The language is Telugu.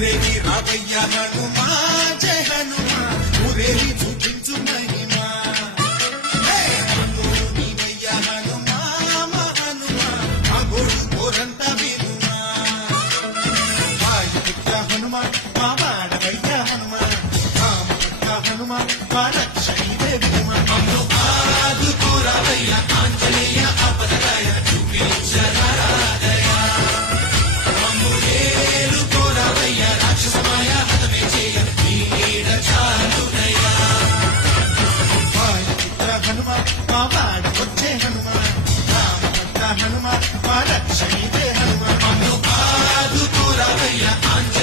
ఊరేగి రావయ్య హనుమా జయ హనుమా ఊరేగి చూపించు మహిమా నీవయ్య హనుమా మా హనుమా మా గోడు కోరంత వినుమా వాయుపుత్ర హనుమా మా వాడవయ్య హనుమా రామపుత్ర హనుమా మా రక్షణే వినుమా మమ్ము ఆదుకోరావయ్య ఆంజనేయ అపదరాయ చూపించరాదయ మమ్ము ఏలుకోరావయ్య రాక్షసమాయ హతమే చేయ నీడ చాలునయ వాయుపుత్ర హనుమా మా వాడవచ్చే హనుమా రామపుత్ర హనుమా మా రక్షణే హనుమా మమ్ము ఆదుకోరావయ్య ఆంజనేయ